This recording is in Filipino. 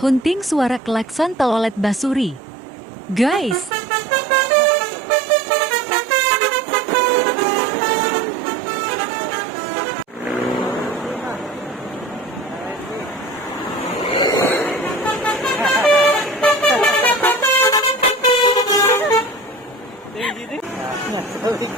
Hunting suara klakson telolet basuri. Guys! Tinggi deh. Nah, sorry.